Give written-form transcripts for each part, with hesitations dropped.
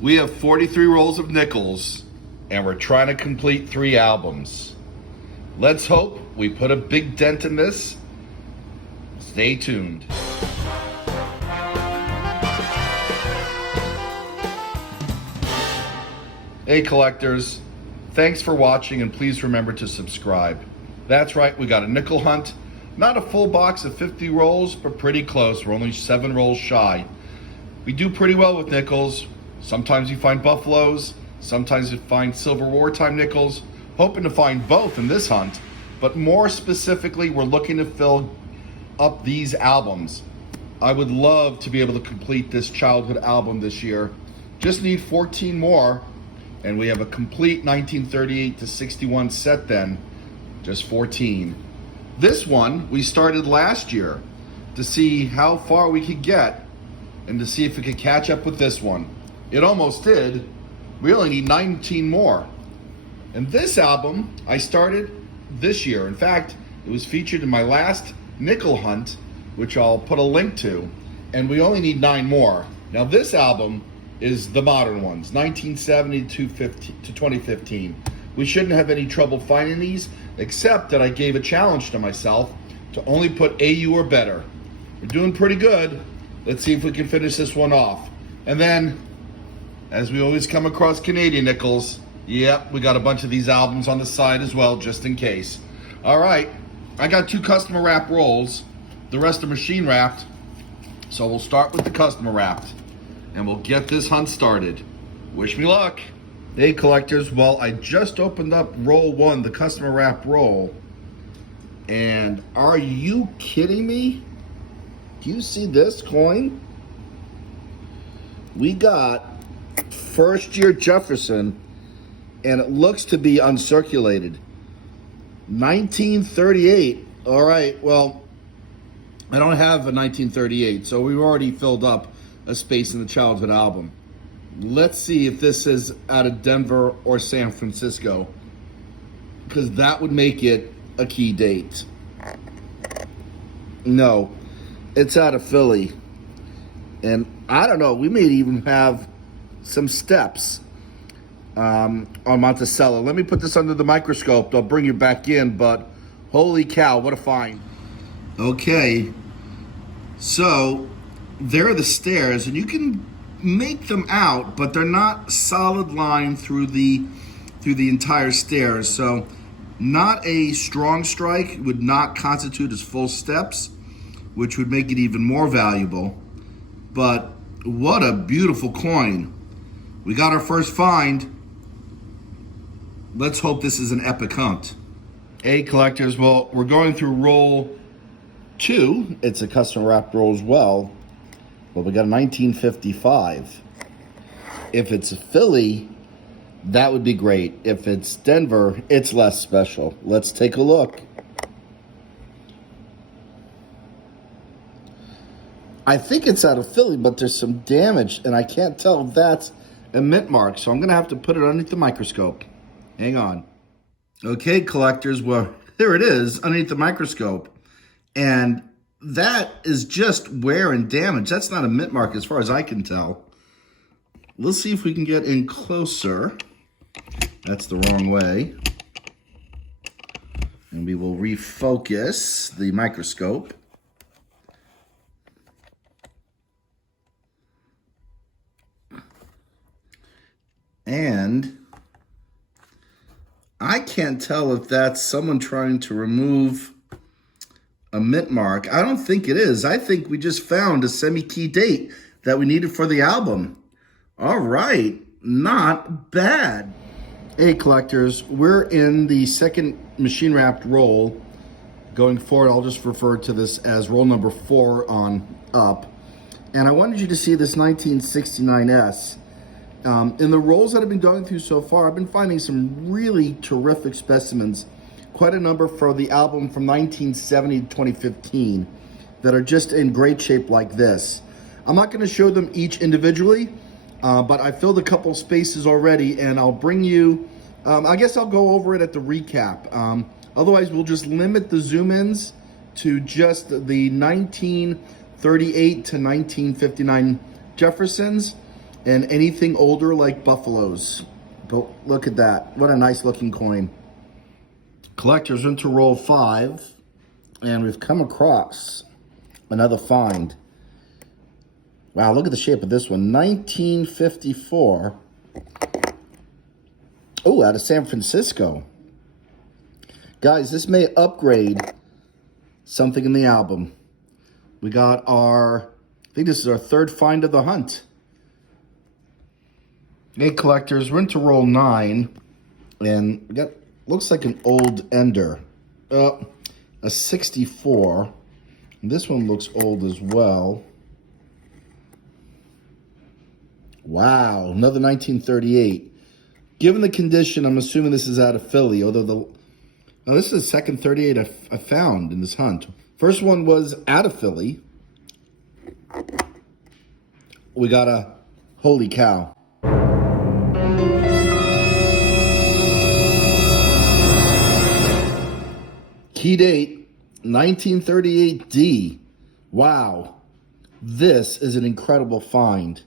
We have 43 rolls of Nichols, and we're trying to complete 3 albums. Let's hope we put a big dent in this. Stay tuned. Hey collectors, thanks for watching, and please remember to subscribe. That's right, we got a nickel hunt. Not a full box of 50 rolls, but pretty close. We're only 7 rolls shy. We do pretty well with nickels. Sometimes you find buffaloes, sometimes you find Silver Wartime nickels. Hoping to find both in this hunt, but more specifically, we're looking to fill up these albums. I would love to be able to complete this childhood album this year. Just need 14 more, and we have a complete 1938 to 61 set then. Just 14. This one we started last year to see how far we could get and to see if we could catch up with this one. It almost did. We only need 19 more. And this album I started this year. In fact, it was featured in my last nickel hunt, which I'll put a link to, and we only need 9 more. Now this album is the modern ones, 1970 to 2015. We shouldn't have any trouble finding these, except that I gave a challenge to myself to only put AU or better. We're doing pretty good. Let's see if we can finish this one off. And then, as we always come across Canadian nickels, yep, we got a bunch of these albums on the side as well, just in case. All right, I got 2 customer wrap rolls. The rest are machine wrapped. So we'll start with the customer wrapped, and we'll get this hunt started. Wish me luck. Hey collectors, well, I just opened up roll 1, the customer wrap roll. And are you kidding me? Do you see this coin? We got first year Jefferson, and it looks to be uncirculated. 1938. All right, well, I don't have a 1938, so we've already filled up a space in the childhood album. Let's see if this is out of Denver or San Francisco, because that would make it a key date. No, it's out of Philly. And I don't know, we may even have some steps on Monticello. Let me put this under the microscope. I'll bring you back in, but holy cow, what a find. Okay, so there are the stairs, and you can make them out, but they're not solid line through the entire stairs. So not a strong strike, would not constitute as full steps, which would make it even more valuable. But what a beautiful coin. We got our first find. Let's hope this is an epic hunt. Hey collectors, well, we're going through roll 2. It's a custom wrapped roll as well. But we got a 1955. If it's a Philly, that would be great. If it's Denver, it's less special. Let's take a look. I think it's out of Philly, but there's some damage, and I can't tell if that's a mint mark, so I'm going to have to put it underneath the microscope. Hang on. Okay, collectors, well, there it is underneath the microscope. And that is just wear and damage. That's not a mint mark as far as I can tell. Let's see if we can get in closer. That's the wrong way. And we will refocus the microscope. And I can't tell if that's someone trying to remove a mint mark. I don't think it is. I think we just found a semi-key date that we needed for the album. All right, not bad. Hey collectors, we're in the second machine wrapped roll. Going forward, I'll just refer to this as roll number 4 on up. And I wanted you to see this 1969S. In the rolls that I've been going through so far, I've been finding some really terrific specimens. Quite a number for the album from 1970 to 2015 that are just in great shape like this. I'm not going to show them each individually, but I filled a couple spaces already, and I'll bring you, I guess I'll go over it at the recap. Otherwise, we'll just limit the zoom-ins to just the 1938 to 1959 Jeffersons. and anything older like buffaloes. But look at that. What a nice looking coin. Collectors into roll 5, and we've come across another find. Wow, look at the shape of this one. 1954. Oh, out of San Francisco. Guys, this may upgrade something in the album. We got our, I think this is our third find of the hunt. Hey, collectors, we're into roll 9, and we got, looks like an old ender. A 64. And this one looks old as well. Wow, another 1938. Given the condition, I'm assuming this is out of Philly, although this is the second 38 I found in this hunt. First one was out of Philly. We got a holy cow. Key date, 1938D. Wow, this is an incredible find.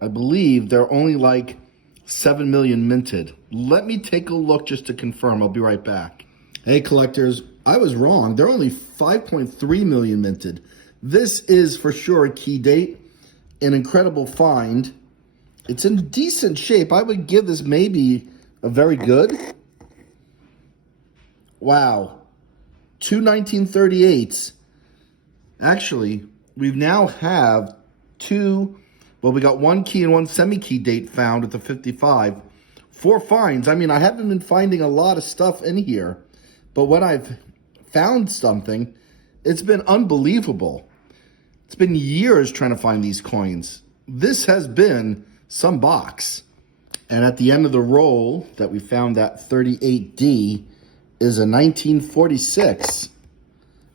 I believe they're only like 7 million minted. Let me take a look just to confirm. I'll be right back. Hey, collectors, I was wrong. They're only 5.3 million minted. This is for sure a key date, an incredible find. It's in decent shape. I would give this maybe a very good. Wow. 2 1938s. Actually, we now have two, well, we got one key and one semi-key date found at the 55. 4 finds. I mean, I haven't been finding a lot of stuff in here, but when I've found something, it's been unbelievable. It's been years trying to find these coins. This has been some box. And at the end of the roll that we found, that 38D is a 1946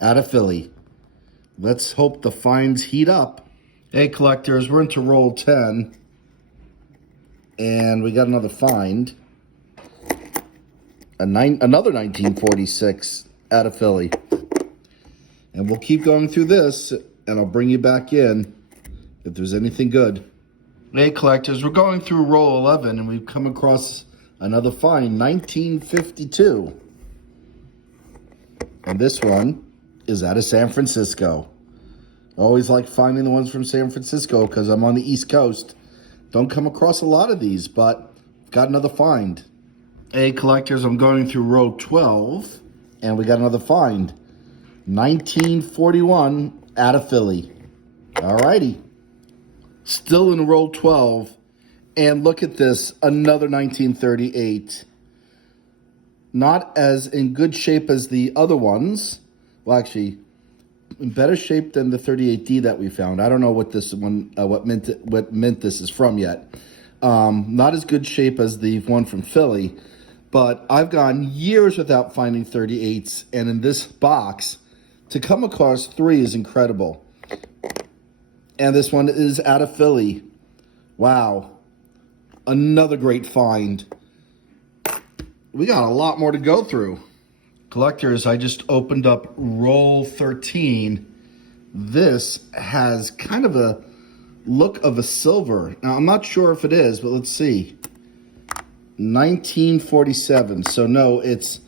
out of Philly. Let's hope the finds heat up. Hey, collectors, we're into roll 10. And we got another find. Another 1946 out of Philly. And we'll keep going through this, and I'll bring you back in if there's anything good. Hey, collectors, we're going through roll 11, and we've come across another find, 1952. And this one is out of San Francisco. I always like finding the ones from San Francisco because I'm on the East Coast. Don't come across a lot of these, but got another find. Hey, collectors, I'm going through row 12, and we got another find. 1941 out of Philly. All righty. Still in row 12, and look at this, another 1938. Not as in good shape as the other ones. Well, actually, in better shape than the 38D that we found. I don't know what this one, what mint this is from yet. Not as good shape as the one from Philly, but I've gone years without finding 38s, and in this box, to come across 3 is incredible. And this one is out of Philly. Wow, another great find. We got a lot more to go through. Collectors, I just opened up roll 13. This has kind of a look of a silver. Now, I'm not sure if it is, but let's see. 1947. So no, it's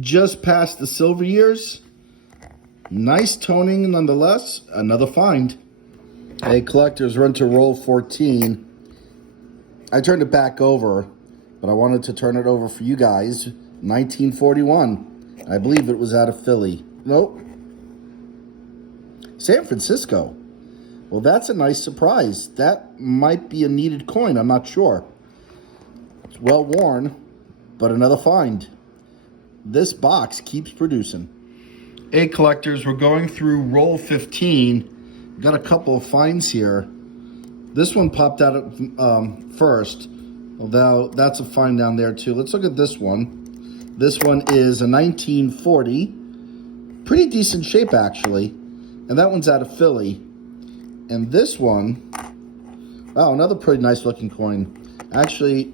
just past the silver years. Nice toning nonetheless. Another find. Hey, collectors, run to roll 14. I turned it back over, but I wanted to turn it over for you guys. 1941. I believe it was out of Philly. Nope. San Francisco. Well, that's a nice surprise. That might be a needed coin. I'm not sure. It's well worn, but another find. This box keeps producing. Hey, collectors, we're going through roll 15. Got a couple of finds here. This one popped out first, although that's a find down there too. Let's look at this one. This one is a 1940. Pretty decent shape, actually. And that one's out of Philly. And this one, wow, another pretty nice looking coin. Actually,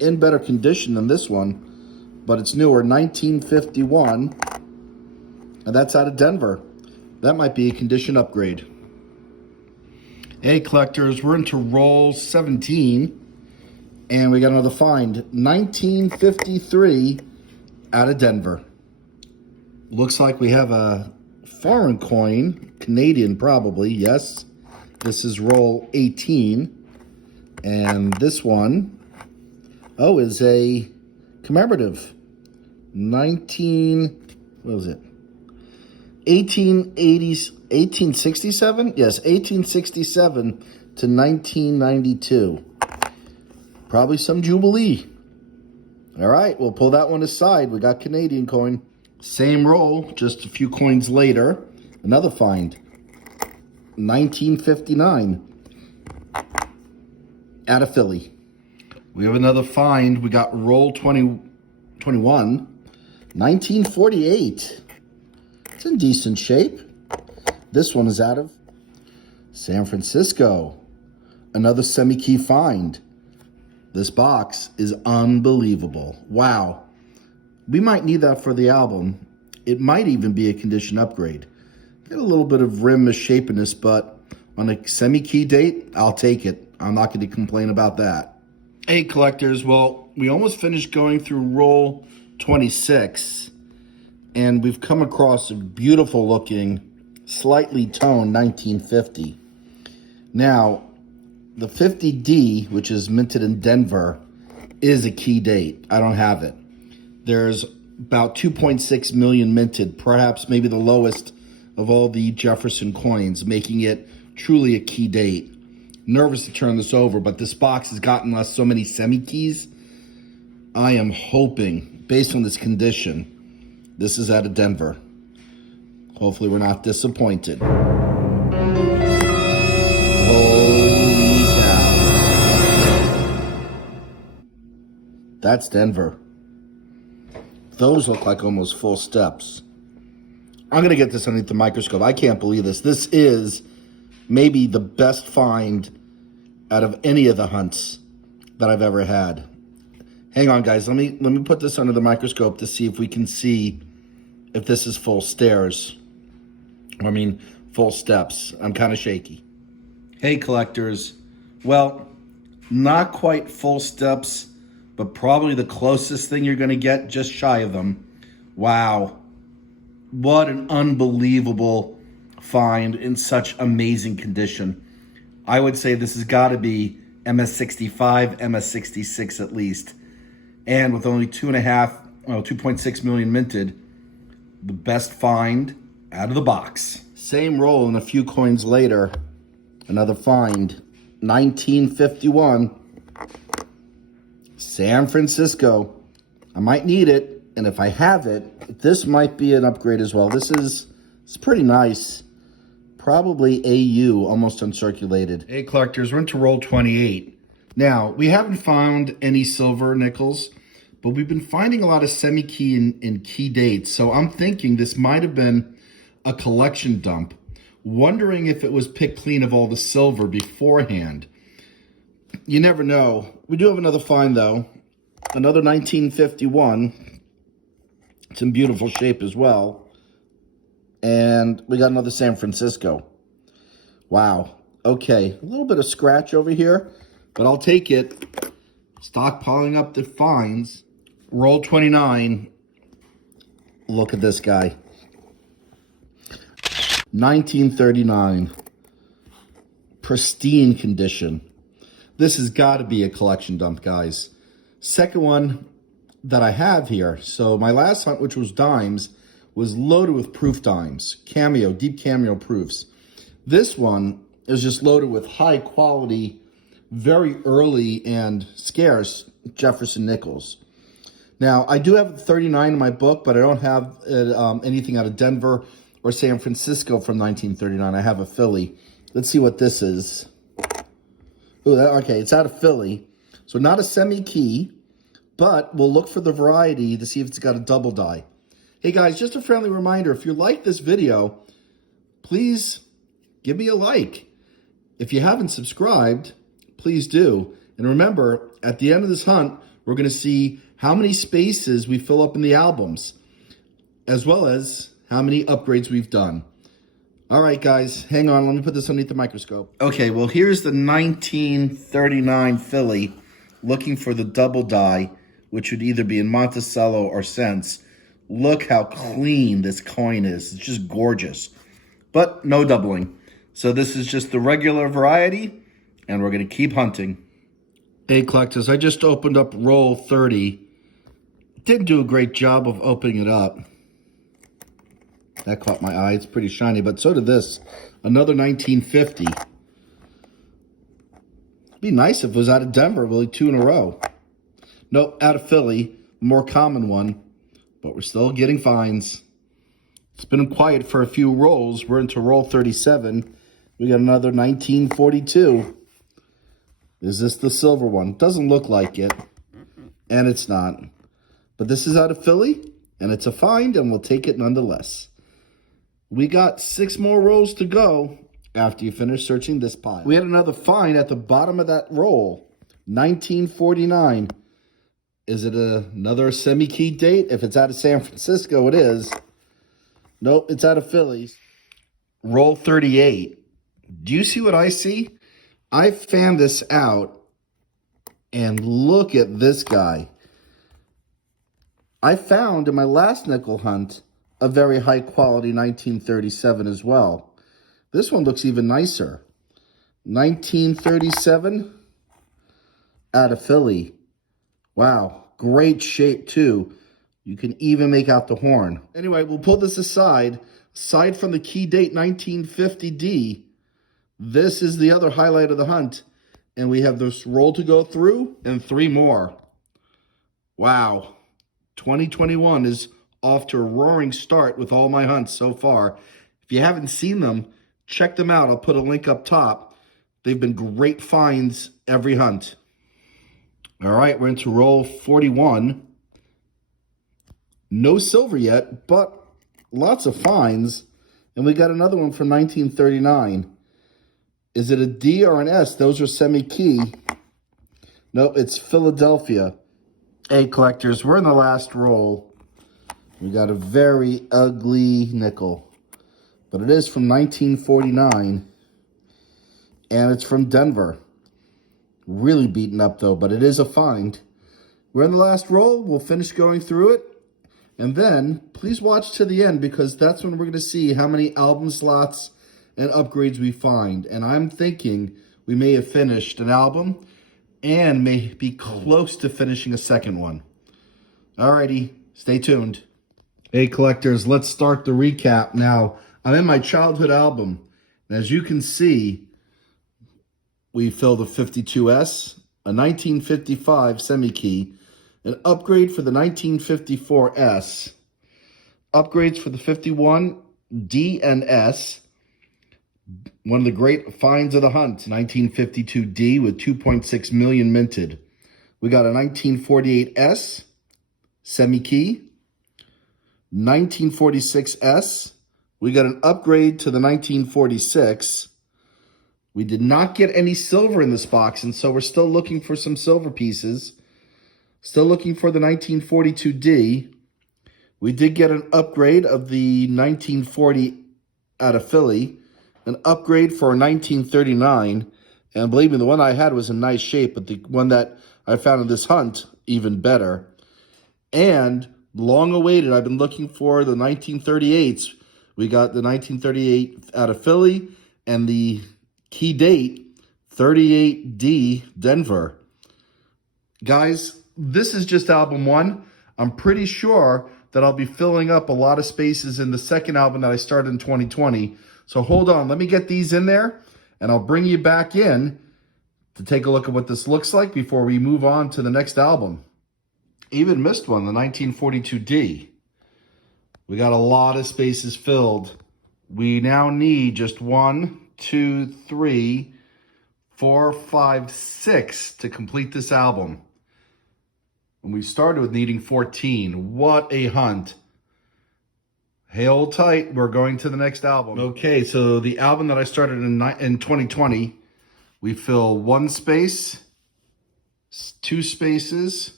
in better condition than this one, but it's newer, 1951. And that's out of Denver. That might be a condition upgrade. Hey collectors, we're into roll 17 and we got another find. 1953 out of Denver. Looks like we have a foreign coin, Canadian probably, yes. This is roll 18 and this one, is a commemorative. 1867? Yes, 1867 to 1992. Probably some Jubilee. All right, we'll pull that one aside. We got Canadian coin. Same roll, just a few coins later. Another find. 1959. Out of Philly. We have another find. We got roll 21. 1948. It's in decent shape. This one is out of San Francisco. Another semi-key find. This box is unbelievable. Wow. We might need that for the album. It might even be a condition upgrade. Get a little bit of rim misshapenness, but on a semi-key date, I'll take it. I'm not going to complain about that. Hey collectors, well, we almost finished going through roll 26, and we've come across a beautiful looking, slightly toned 1950. Now, the 50D, which is minted in Denver, is a key date. I don't have it. There's about 2.6 million minted, perhaps maybe the lowest of all the Jefferson coins, making it truly a key date. Nervous to turn this over, but this box has gotten us so many semi-keys. I am hoping, based on this condition, this is out of Denver. Hopefully we're not disappointed. Holy cow. That's Denver. Those look like almost full steps. I'm going to get this underneath the microscope. I can't believe this. This is maybe the best find out of any of the hunts that I've ever had. Hang on, guys. Let me put this under the microscope to see if we can see if this is full stairs. Full steps. I'm kind of shaky. Hey, collectors. Well, not quite full steps, but probably the closest thing you're going to get, just shy of them. Wow. What an unbelievable find in such amazing condition. I would say this has got to be MS65, MS66 at least. And with only 2.6 million minted, the best find out of the box. Same roll and a few coins later, another find. 1951, San Francisco. I might need it, and if I have it, this might be an upgrade as well. It's pretty nice. Probably AU, almost uncirculated. Hey collectors, we're into roll 28. Now, we haven't found any silver nickels, but we've been finding a lot of semi-key and key dates. So I'm thinking this might have been a collection dump. Wondering if it was picked clean of all the silver beforehand. You never know. We do have another find though. Another 1951. It's in beautiful shape as well. And we got another San Francisco. Wow. Okay. A little bit of scratch over here, but I'll take it. Stockpiling up the finds. Roll 29. Look at this guy. 1939. Pristine condition. This has got to be a collection dump, guys. Second one that I have here. So my last hunt, which was dimes, was loaded with proof dimes. Cameo, deep cameo proofs. This one is just loaded with high quality, very early and scarce Jefferson Nichols. Now, I do have 39 in my book, but I don't have anything out of Denver or San Francisco from 1939. I have a Philly. Let's see what this is. Ooh, okay, it's out of Philly. So not a semi-key, but we'll look for the variety to see if it's got a double die. Hey guys, just a friendly reminder, if you like this video, please give me a like. If you haven't subscribed, please do. And remember, at the end of this hunt, we're going to see how many spaces we fill up in the albums, as well as how many upgrades we've done. All right, guys, hang on. Let me put this underneath the microscope. Okay, well, here's the 1939 Philly looking for the double die, which would either be in Monticello or cents. Look how clean this coin is. It's just gorgeous. But no doubling. So this is just the regular variety, and we're going to keep hunting. Hey, collectors, I just opened up roll 30. Didn't do a great job of opening it up. That caught my eye. It's pretty shiny, but so did this. Another 1950. It'd be nice if it was out of Denver, really 2 in a row. Nope, out of Philly, more common one, but we're still getting finds. It's been quiet for a few rolls. We're into roll 37. We got another 1942. Is this the silver one? Doesn't look like it, and it's not. But this is out of Philly, and it's a find, and we'll take it nonetheless. We got 6 more rolls to go after you finish searching this pile. We had another find at the bottom of that roll, 1949. Is it another semi-key date? If it's out of San Francisco, it is. Nope, it's out of Philly. Roll 38. Do you see what I see? I fanned this out, and look at this guy. I found in my last nickel hunt a very high quality 1937 as well. This one looks even nicer. 1937 out of Philly. Wow, great shape too. You can even make out the horn. Anyway, we'll pull this aside. Aside from the key date 1950D, this is the other highlight of the hunt. And we have this roll to go through and 3 more. Wow, 2021 is off to a roaring start with all my hunts so far. If you haven't seen them, check them out. I'll put a link up top. They've been great finds every hunt. All right, we're into roll 41. No silver yet, but lots of finds. And we got another one from 1939. Is it a D or an S? Those are semi-key. No, it's Philadelphia. Hey, collectors, we're in the last roll. We got a very ugly nickel, but it is from 1949, and it's from Denver. Really beaten up, though, but it is a find. We're in the last roll. We'll finish going through it, and then please watch to the end, because that's when we're going to see how many album slots and upgrades we find. And I'm thinking we may have finished an album and may be close to finishing a second one. Alrighty, stay tuned. Hey, collectors, let's start the recap. Now, I'm in my childhood album, and as you can see, we filled a 52S, a 1955 semi-key, an upgrade for the 1954S, upgrades for the 51D and S, one of the great finds of the hunt, 1952D with 2.6 million minted. We got a 1948S semi-key, 1946S. We got an upgrade to the 1946. We did not get any silver in this box, and so we're still looking for some silver pieces. Still looking for the 1942D. We did get an upgrade of the 1940 out of Philly, an upgrade for a 1939, and believe me, the one I had was in nice shape, but the one that I found in this hunt, even better. And long awaited, I've been looking for the 1938s. We got the 1938 out of Philly and the key date 38D Denver. Guys, this is just album 1. I'm pretty sure that I'll be filling up a lot of spaces in the second album that I started in 2020. So hold on, let me get these in there, and I'll bring you back in to take a look at what this looks like before we move on to the next album. Even missed one, the 1942D. We got a lot of spaces filled. We now need just 1, 2, 3, 4, 5, 6 to complete this album. And we started with needing 14. What a hunt. Hey, hold tight. We're going to the next album. Okay, so the album that I started in 2020, we fill 1 space, 2 spaces,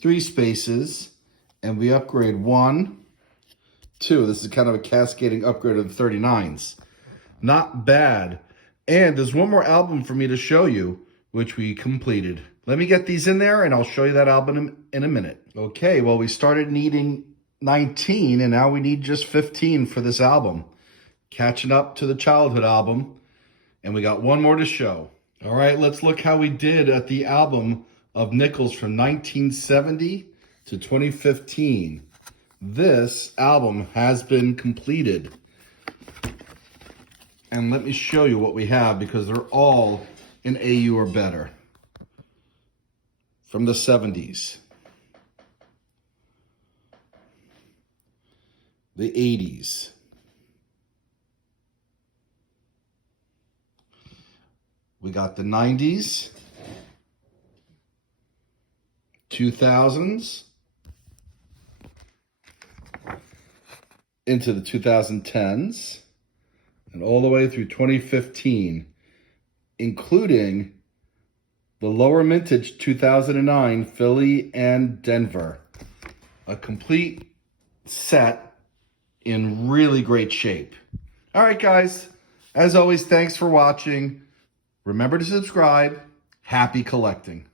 3 spaces, and we upgrade 1, 2. This is kind of a cascading upgrade of the 39s. Not bad. And there's one more album for me to show you, which we completed. Let me get these in there and I'll show you that album in a minute. Okay, well, we started needing 19 and now we need just 15 for this album. Catching up to the childhood album, and we got one more to show. All right, let's look how we did at the album of Nichols from 1970 to 2015. This album has been completed. And let me show you what we have because they're all in AU or better from the 70s, the 80s, we got the 90s, 2000s, into the 2010s, and all the way through 2015, including the lower mintage 2009 Philly and Denver. A complete set in really great shape. All right, guys. As always, thanks for watching. Remember to subscribe. Happy collecting.